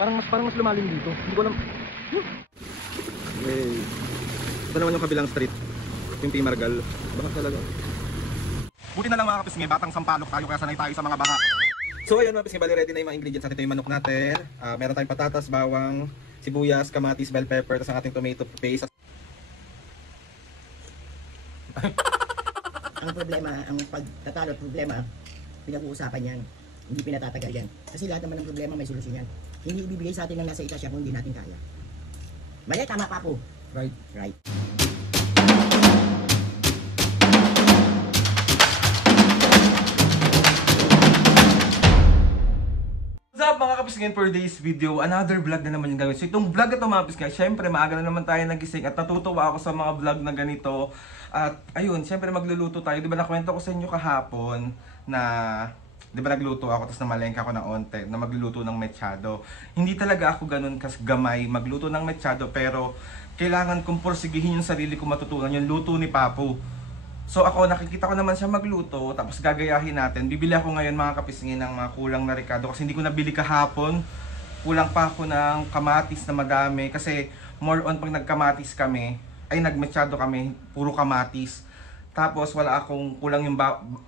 Parang mas lumalim dito. Hindi ko alam. Hey. Ito naman yung kabilang street. Yung P. Margal. Baka talaga. Buti na lang mga kapisngi, batang sampalok tayo kaya sanay tayo sa mga baha. So ayun mga kapisngi, bali ready na yung mga ingredients natin. Ito yung manok natin. Meron tayong patatas, bawang, sibuyas, kamatis, bell pepper, tapos ang ating tomato paste. Ang problema, ang pagtatalo at problema, pinag-uusapan yan. Hindi pinatatagal yan. Kasi lahat naman ng problema may solusyon yan. Hindi ibibigay sa atin ng nasa itaas kung hindi natin kaya. Mali, tama pa po. Right. Right. What's up mga kapisngin, for today's video, another vlog na naman yung gawin. So itong vlog na ito mga kapisngin, syempre maaga na naman tayo nagising at natutuwa ako sa mga vlog na ganito. At ayun, syempre magluluto tayo. Diba nakwento ko sa inyo kahapon na diba nagluto ako tapos namalengke ako ng onte na magluluto ng mechado. Hindi talaga ako ganun kasgamay magluto ng mechado, pero kailangan kong porsigihin yung sarili ko matutunan yung luto ni Papu. So ako, nakikita ko naman siya magluto, tapos gagayahin natin. Bibili ako ngayon mga kapisngin ng mga kulang na ricado kasi hindi ko nabili kahapon. Kulang pa ako ng kamatis na madami kasi more on pag nagkamatis kami, ay nagmechado kami, puro kamatis. Tapos wala akong, kulang yung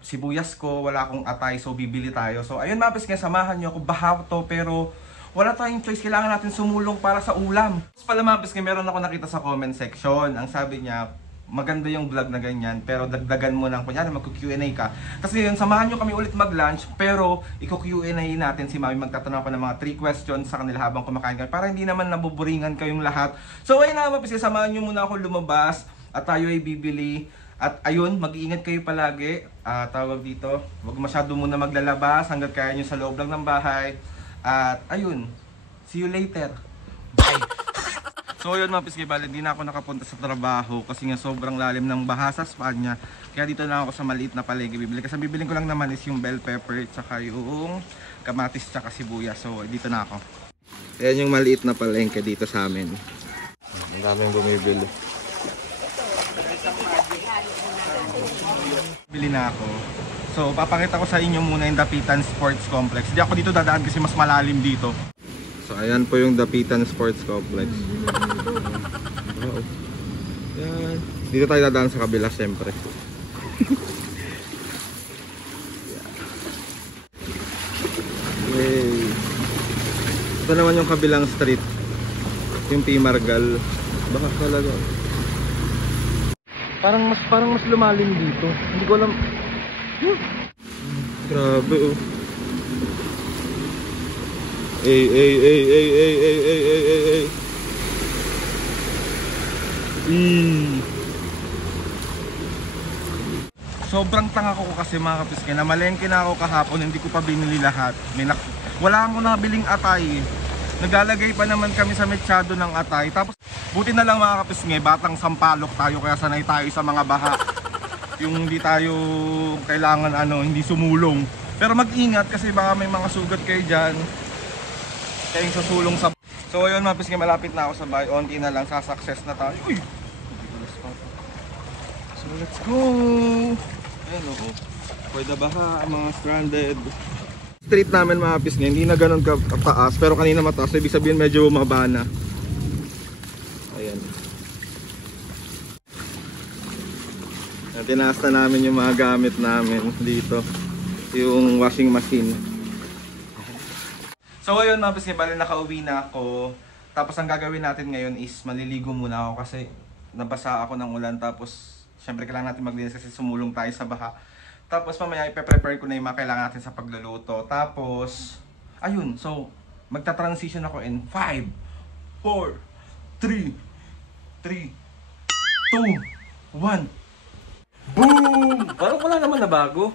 sibuyas ko, wala akong atay, so bibili tayo. So ayun mga kapisngin, samahan nyo ako, bahaw to pero wala tayong choice, kailangan natin sumulong para sa ulam. Tapos pala mga kapisngin, meron ako nakita sa comment section, ang sabi niya, maganda yung vlog na ganyan, pero dagdagan mo lang, kunyari magku-Q&A ka. Kasi yun, samahan nyo kami ulit mag-lunch, pero i-Q&A natin si Mami. Magtatanong ako ng mga 3 questions sa kanila habang kumakain kami, para hindi naman nabuburingan kayong lahat. So ayun na mga samahan nyo muna ako lumabas, at tayo ay bibili. At ayun, mag-iingat kayo palagi. Tawag dito, wag masyado muna maglalabas hanggat kaya nyo sa loob lang ng bahay. At ayun, see you later. Bye! So yun mga piski, bali, hindi na ako nakapunta sa trabaho kasi nga sobrang lalim ng baha sa Spanya. Kaya dito na ako sa maliit na palengke bibili. Kasi bibiling ko lang naman is yung bell pepper, tsaka yung kamatis, tsaka sibuyas. So dito na ako. Ayan yung maliit na palengke dito sa amin. Ang daming bumibili. Bili na ako. So papakita ko sa inyo muna yung Dapitan Sports Complex. Hindi ako dito dadaan kasi mas malalim dito. So ayan po yung Dapitan Sports Complex. Yan. Dito tayo dadaan sa kabila siyempre. Yay. Ito naman yung kabilang street. Yung P. Margal. Baka talaga. Parang mas lumalim dito. Hindi ko alam. Grabe oh. Ay. Sobrang tanga ko kasi mga kapisngin, namalengke na ako kahapon, hindi ko pa binili lahat. Wala akong nabiling atay. Naglalagay pa naman kami sa mechado ng atay. Tapos buti na lang mga kapisngin, batang sampalok tayo kaya sanay tayo sa mga baha. Yung hindi tayo kailangan hindi sumulong. Pero mag-ingat kasi baka may mga sugat kayo dyan. Kayong sasulong sa... So ayun mga kapisngin, malapit na ako sa bahay. Onti na lang, sasuccess na tayo. Uy! So let's go! Ayan o. Pwede baha, mga stranded. Street namin mga kapisngin, hindi na ganun kataas. Pero kanina mataas, so ibig sabihin medyo bumaba na. Ayan. Tinaas na namin yung mga gamit namin dito. Yung washing machine. So ayun mga kapisngin, bali nakauwi na ako. Tapos ang gagawin natin ngayon is maliligo muna ako kasi nabasa ako ng ulan. Tapos syempre kailangan natin maglinis kasi sumulong tayo sa baha. Tapos mamaya ipe-prepare ko na yung mga kailangan natin sa pagluluto. Tapos ayun, so magta-transition ako in 5, 4, 3, 2, 1. Boom! Parang wala naman na bago.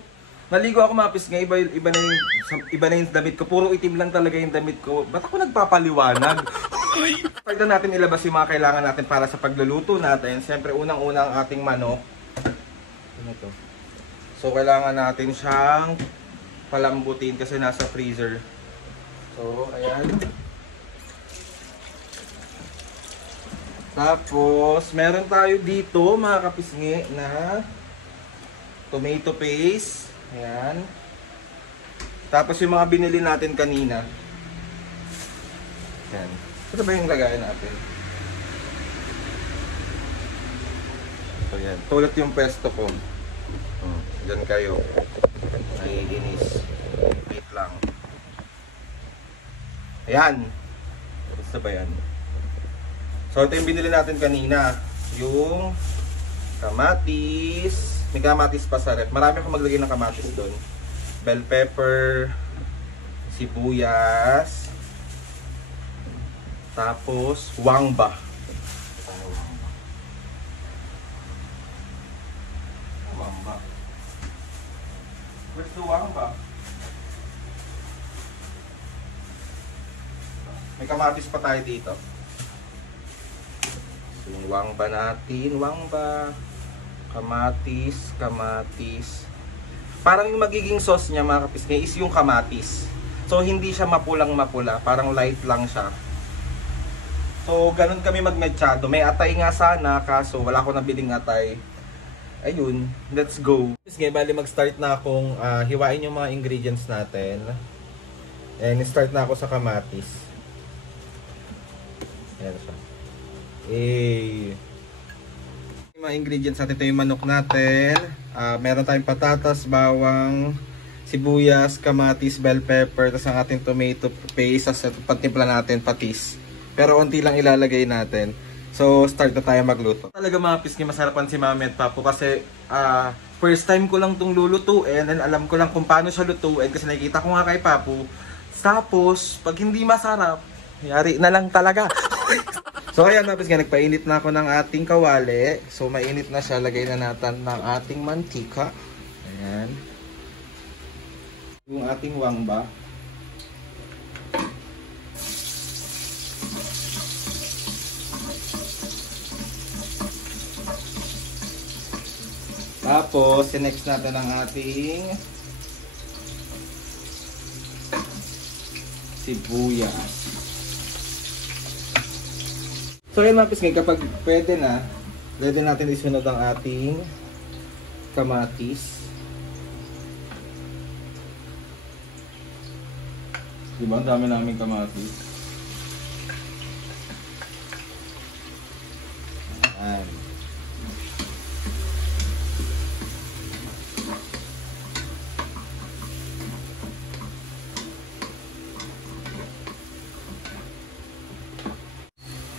Naligo ako mga kapisngin, iba na yung damit ko. Puro itim lang talaga yung damit ko. Ba't ako nagpapaliwanag? Pwede natin ilabas yung mga kailangan natin para sa pagluluto natin. Siyempre unang-unang ating manok. Ano to? So kailangan natin siyang palambutin kasi nasa freezer. So ayan. Tapos meron tayo dito mga kapisngi na tomato paste. Ayan. Tapos yung mga binili natin kanina. Yan. Ito ba yung lagayan natin? So yan. Tulad yung pesto ko. Diyan kayo. Naiinis. Wait lang. Ayan. Basta ba yan? So ito yung binili natin kanina. Yung kamatis. May kamatis pa sa ref. Marami akong maglagay ng kamatis doon. Bell pepper. Sibuyas. Tapos wangba. Wangba. Where's the wangba? May kamatis pa tayo dito. So, yung wangba natin, wangba, kamatis, kamatis. Parang yung magiging sauce niya mga kapisngay is yung kamatis. So hindi siya mapulang-mapula, parang light lang siya. So ganun kami magmetsado. May atay nga sana, kaso wala ko nabiling atay. Ayun, let's go. Ngayon, bali mag-start na akong hiwain yung mga ingredients natin. And start na ako sa kamatis. Ayan siya. Yung mga ingredients natin, ito yung manok natin. Meron tayong patatas, bawang, sibuyas, kamatis, bell pepper, tapos ang ating tomato paste, at patimpla natin patis. Pero unti lang ilalagay natin. So, start na tayo magluto. Talaga mga pisngi, masarapan si Mami at Papo kasi first time ko lang itong lulutuin and alam ko lang kung paano siya lutuin kasi nakikita ko nga kay Papo. Tapos, pag hindi masarap, yari na lang talaga. So, ayan mga pisngi, nagpainit na ako ng ating kawali. So, mainit na siya. Lagay na natin ng ating mantika. Ayan. Yung ating wangba. Tapos, sinext natin ang ating sibuyas. So, yun mga pisngay, kapag pwede natin isunod ang ating kamatis. Diba? Ang dami namin kamatis. Ayan.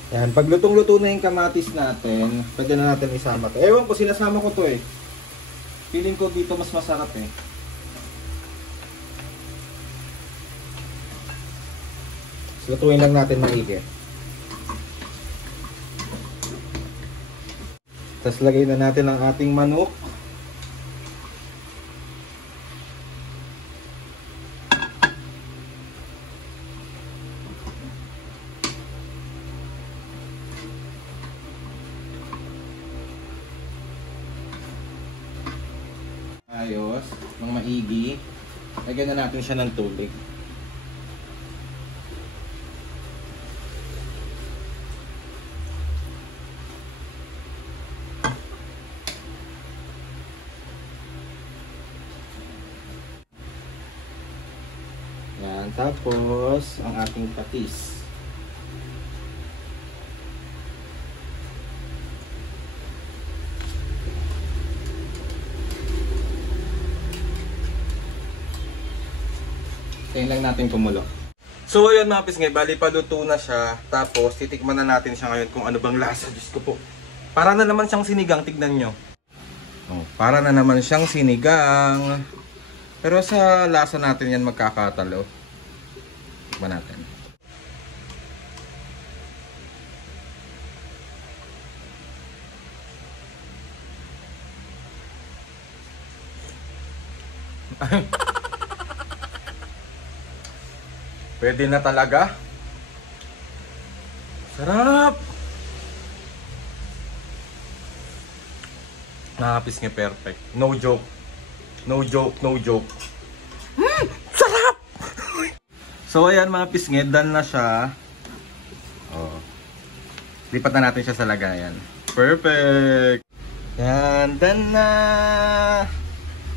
Yan, pag lutong-luto na yung kamatis natin, pwede na natin isama to. Ewan ko, sinasama ko to eh. Feeling ko dito mas masarap eh. Lutuin lang natin maigi. Tapos lagay na natin ang ating manok. Ayos, ng maigi. Lagyan na natin siya ng tubig. Yan, tapos ang ating patis. Kaya lang natin kumulo. So ayun mga pisngay, bali paluto na siya. Tapos titikman na natin siya ngayon kung ano bang lasa. Diyos ko po. Para na naman siyang sinigang, tignan nyo. Oh, para na naman siyang sinigang. Pero sa lasa natin yan magkakatalo. Tikman natin. Pwede na talaga. Sarap! Nakapis nga perfect. No joke. No joke, no joke. Sarap! So ayan mga pisngit, done na siya. Oh. Lipat na natin siya sa lagayan. Perfect! Yan, done na!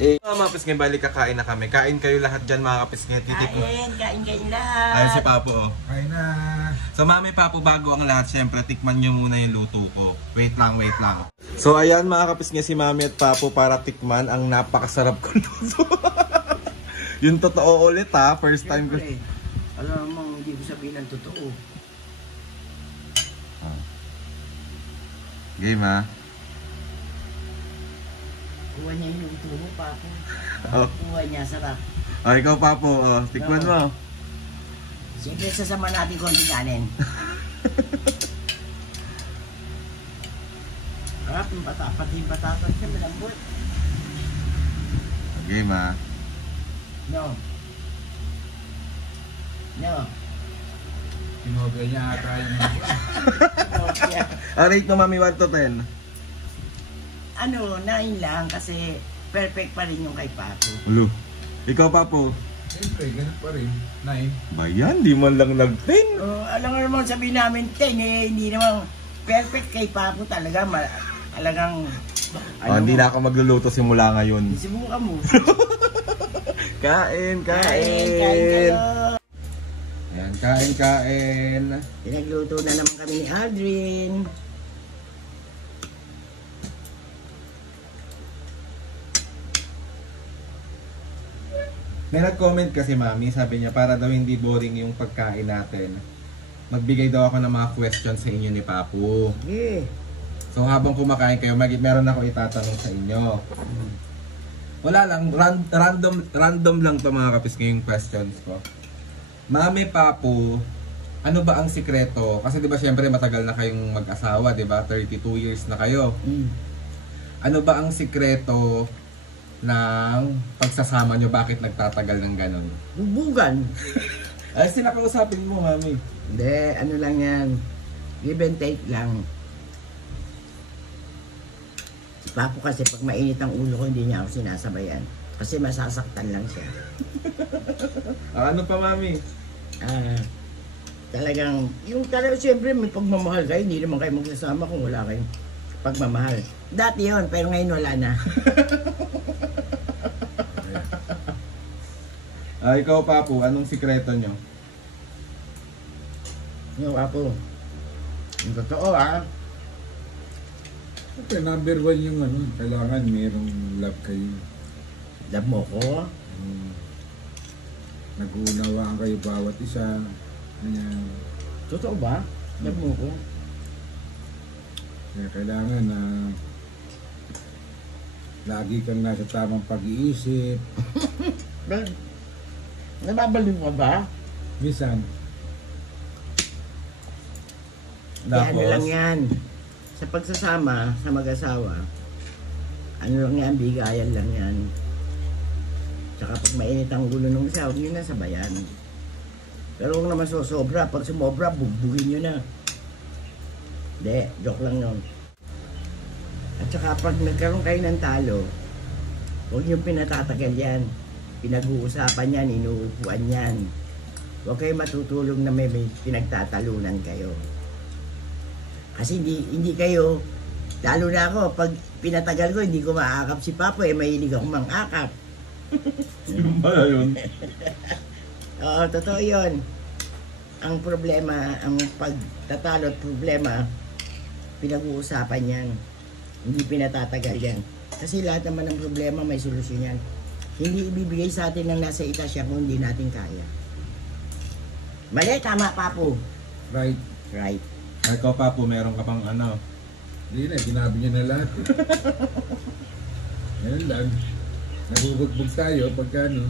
Mga kapisngit, balik kakain na kami. Kain kayo lahat dyan mga kapisngit. Kain kayo lahat. Ayun si Papo oh. Kain na! So Mami Papo, bago ang lahat, syempre tikman nyo muna yung luto ko. Wait lang, wait lang. So ayan, mga kapisngi, si Mami at Papo para tikman ang napakasarap ko luto. Yung totoo ulit ha, first time ko. Siyempre, alam mo, hindi ko sabihin ang totoo. Game ha. Kuha niya yung luto mo, Papo. Oh. Kuha niya, sarap. O ikaw Papo, tikman mo. Siyempre, sasama natin konti kanin. Harap yung pati yung patatas siya, malambot. Game ha. No. No. Sinobra niya ata yung Okay. Rate mo Mami 1 to 10. Ano, 9 lang kasi perfect pa rin yung kay Papo. Ulo. Ikaw Papo. Siyempre, ganun pa rin. 9. Bayan, di man lang nag-10. Alam nga naman sabihin namin 10 hindi naman perfect kay Papo talaga. Talagang, Hindi na ako magluluto simula ngayon. subukan mo. Kain, Kain kayo. Ayan, kain. Pinagluto na naman kami ni Aldrin. May nag-comment kasi Mami, sabi niya para daw hindi boring yung pagkain natin. Magbigay daw ako ng mga questions sa inyo ni Papu. Sige. So habang kumakain kayo, meron ako itatanong sa inyo. Wala lang, random lang to mga kapis yung questions ko. Mami Papu, ano ba ang sikreto? Kasi 'di ba syempre matagal na kayong mag-asawa, 'di ba? 32 years na kayo. Ano ba ang sikreto ng pagsasama nyo? Bakit nagtatagal ng ganon? Bubugan. Ay, sinakausapin mo, Mami. Hindi, ano lang yan. Give and take lang. Si Papo kasi pag mainit ang ulo ko, hindi niya ako sinasabayan. Kasi masasaktan lang siya. Ano pa, Mami? Talagang, siyempre may pagmamahal kayo, hindi naman kayo magsasama kung wala kayong pagmamahal. Dati yun, pero ngayon wala na. Ikaw, Papu, anong sikreto nyo? Yung Papo, yung totoo Siyempre, number 1 yung ano, kailangan mayroong love kayo. love mo ko. Nag-uunawaan kayo bawat isa. Ganyan. Totoo ba? Love mo ko. Kaya kailangan na lagi kang nasa tamang pag-iisip. Nababaliw ka ba? Minsan, Ano lang yan. Sa pagsasama, sa mag-asawa, ano lang yan, bigayan lang yan. Tsaka pag mainit ang gulo ng isa, huwag nyo na sabayan. Pero huwag naman sobra. Pag sumobra, bugbugin nyo na. Hindi, joke lang yun. At saka pag nagkaroon kayo ng talo, huwag nyo pinatatagal yan. Pinag-uusapan yan, inuupuan yan. Huwag kayo matutulog na may pinagtatalunan kayo. Kasi hindi kayo, lalo na ako, pag pinatagal ko, hindi ko maakap si Papa, mahilig ako mang-akap. Yung ba yun? Oo, totoo yun. Ang problema, ang pagtatalo at problema, pinag-uusapan yan. Hindi pinatatagal yan. Kasi lahat naman ng problema may solusyon yan. Hindi ibibigay sa atin ng nasa itasya kung hindi natin kaya. Mali, tama, Papo. right? Right. Ikaw, Papu, meron ka pang ano? Hindi na, sinabi niya na lahat. Ngayon lang, nabubugbog tayo pagka ano.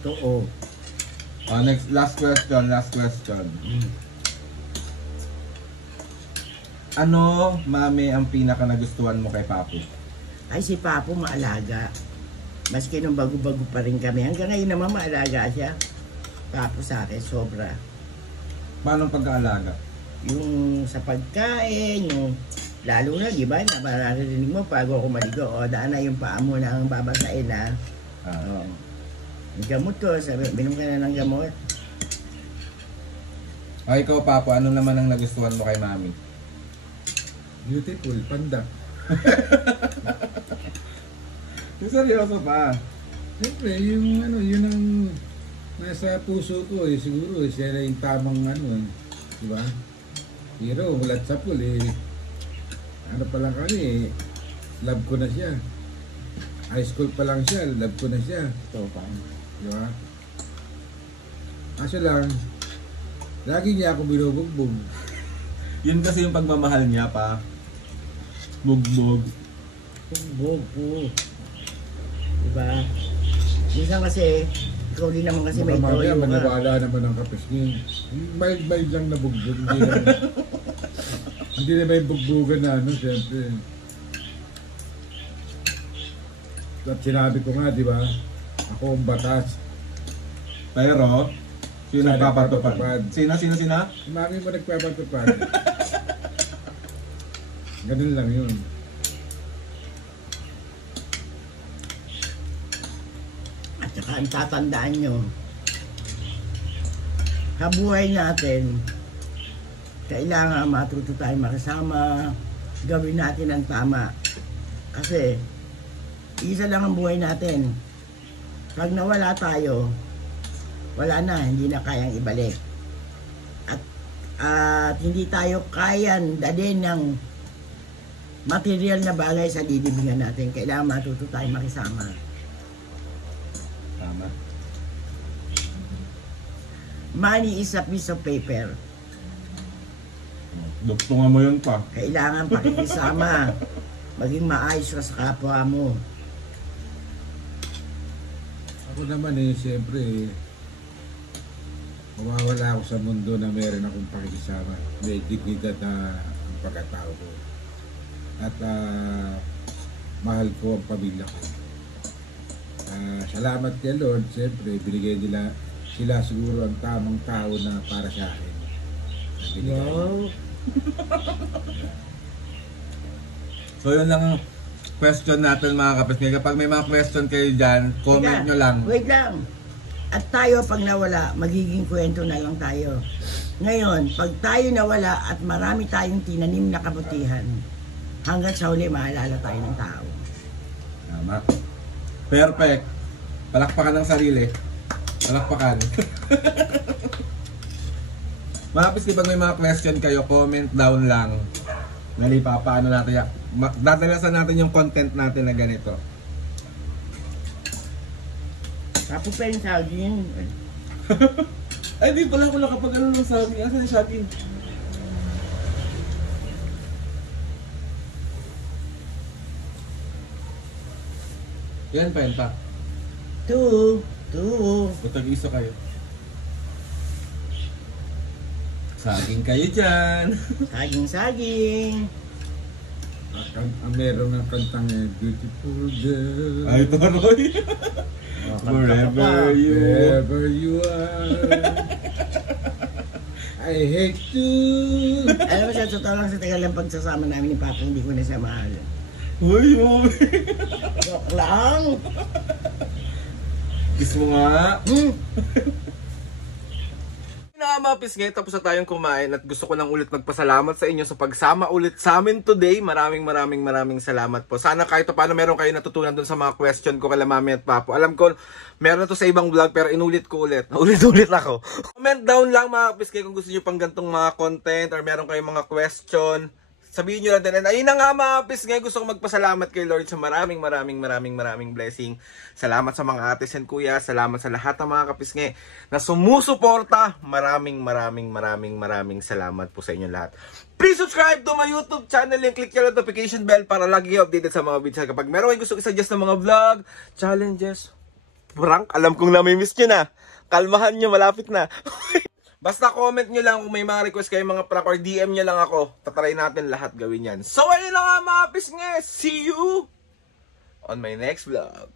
Totoo. Next, last question. Ano, Mami, ang pinaka nagustuhan mo kay Papu? Ay, si Papo maalaga. Maski nung bago-bago pa rin kami. Hanggang ngayon naman maalaga siya. Papo sa akin, sobra. Paano pag-aalaga? Yung sa pagkain, yung lalo na, di ba, namararinig mo bago ako maligo, daan na yung paa mo na ang babasain na. Yung gamot ko, sabi, binom ka na ng gamot. Ikaw, Papu, ano naman ang nagustuhan mo kay Mami? Beautiful, panda. Yung seryoso pa. Siyempre, yung ano, yun ang nasa puso ko eh, siguro eh, siya na yung tamang ano eh, di ba? Pero ulat sa pool eh, ano pa lang kami eh, love ko na siya. High school pa lang siya, love ko na siya. Ito pa. Di ba? Kaso lang, lagi niya ako binubugbog. Yun kasi yung pagmamahal niya pa. Bugbog. Bugbog po. Diba? Minsan kasi, ikaw din naman kasi may Baka mamaya toyo ka. maniwala naman ang kapis niya. Mild lang na bugbog. Hindi na, hindi na may bugbogan na ano, siyempre. At sinabi ko nga, di ba? Ako ang batas. Pero, sino Sana nagpapatupad? nagpapatupad. Sina? Mami mo nagpapatupad. Ganun lang yun. At saka ang tatandaan nyo, sa buhay natin, kailangan matuto tayo makasama, gawin natin ang tama. Kasi, isa lang ang buhay natin. Pag nawala tayo, wala na, hindi na kayang ibalik. At hindi tayo kayang dalhin ng material na bagay sa didibingan natin. Kailangan matuto tayo makisama. Tama. Money is a piece of paper. Dugtungan mo yun pa. Kailangan pakikisama. Maging maayos ka sa kapwa mo. Ako naman eh, siyempre, mawawala ako sa mundo na meron akong pakikisama. May dignidad na ang pagkatao ko. At mahal ko ang pamilya ko. Salamat kay Lord, siyempre, binigay nila sila siguro ang tamang tao na para sa akin. Wow. So yun lang question natin mga kapis. Kapag may mga question kayo dyan, comment nyo lang. Wait lang. At tayo pag nawala, magiging kwento na lang tayo. Ngayon, pag tayo nawala at marami tayong tinanim na kabutihan, hanggat sa huli maalala tayo ng tao. Tama. Perfect. Palakpakan ng sarili. Palakpakan. Mga kapis, pag may mga question kayo, comment down lang. Nali, paano natin yan? Dadalasan natin yung content natin na ganito. Tapos pa yung saging. Ay, di pala ako nakapag-ano ng saging. Asan yung saging? Yan pa, yan pa. Two. Putag-iso kayo. Saging kayo dyan. Saging. Ang meron ng kantang Beautiful Girl. Ay, Toroy. Wherever you are. I hate to. Alam mo siya, totoo lang sa tagal ng pagsasama namin ni Papa, hindi ko na siya mahal. Uy, uy. Joke lang. Kiss mo nga. Mga pisngay, tapos na tayong kumain at gusto ko lang ulit magpasalamat sa inyo sa pagsama ulit sa amin today. Maraming salamat po. Sana kahit paano meron kayo natutunan dun sa mga question ko kala Mami at Papo. Alam ko, meron to sa ibang vlog pero inulit ko ulit. Ulit ako. Comment down lang mga pisngay kung gusto nyo pang gantong mga content or meron kayong mga question. Sabihin nyo lang din. Ayun na nga mga pisngay, gusto ko magpasalamat kay Lord sa maraming blessing. Salamat sa mga ates and kuya. Salamat sa lahat ng mga kapisngay na sumusuporta. Maraming salamat po sa inyo lahat. Please subscribe to my YouTube channel and click yung notification bell para lagi kayo updated sa mga videos. Kapag meron kayo gusto i-suggest ng mga vlog, challenges, prank, alam kong namimiss nyo na. Kalmahan nyo, malapit na. Basta comment nyo lang kung may mga request kayo mga prank or DM nyo lang ako. Tatry natin lahat gawin yan. So ayun na nga mga pisnge. See you on my next vlog.